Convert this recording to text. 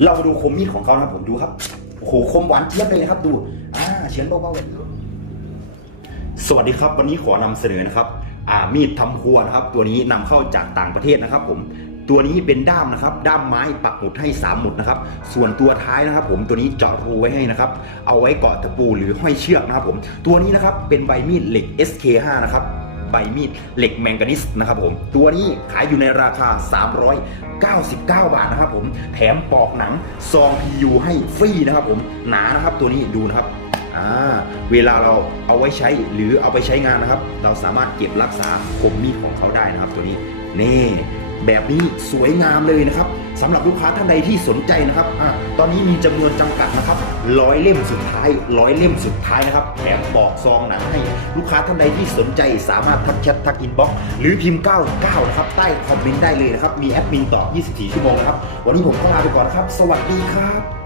เรามาดูคมมีดของเขานะครับผมดูครับโอ้โหคมหวานเจี๊ยบเลยนะครับ ดูอ่าเฉียนเบาๆเลยสวัสดีครับ วันนี้ขอนำเสนอนะครับ อ่ามีดทำครัวนะครับ ตัวนี้นำเข้าจากต่างประเทศนะครับ ผมตัวนี้เป็นด้ามนะครับ ด้ามไม้ปักหมุดให้ 3 หมุดนะครับ ส่วนตัวท้ายนะครับ ผมตัวนี้เจาะรูไว้ให้นะครับ เอาไว้เกาะตะปูหรือห้อยเชือกนะครับ ผมตัวนี้นะครับเป็นใบมีดเหล็ก SK5 นะครับ ใบมีดเหล็กแมงกานิสนะครับผม ตัวนี้ขายอยู่ในราคา 399 บาทนะครับผม แถมปอกหนังซอง PU ให้ฟรีนะครับผม หนานะครับตัวนี้ดูนะครับเวลาเราเอาไว้ใช้หรือเอาไปใช้งานนะครับ เราสามารถเก็บรักษาคมมีดของเขาได้นะครับ ตัวนี้นี่แบบนี้สวยงามเลยนะครับ สำหรับลูกค้าท่านใดที่สนใจนะครับอตอนนี้มีจำนวนจำกัดนะครับร้อยเล่มสุดท้ายร้อยเล่มสุดท้ายนะครับแถมบอกซองหนังให้ลูกค้าท่านใดที่สนใจสามารถทักแชททักอินบ็อกซ์หรือพิมพ์ 99นะครับใต้คอมเมนต์ได้เลยนะครับ มีแอดมินตอบ 24 ชั่วโมงนะครับ วันนี้ผมก็ลาไปก่อนนะครับ สวัสดีครับ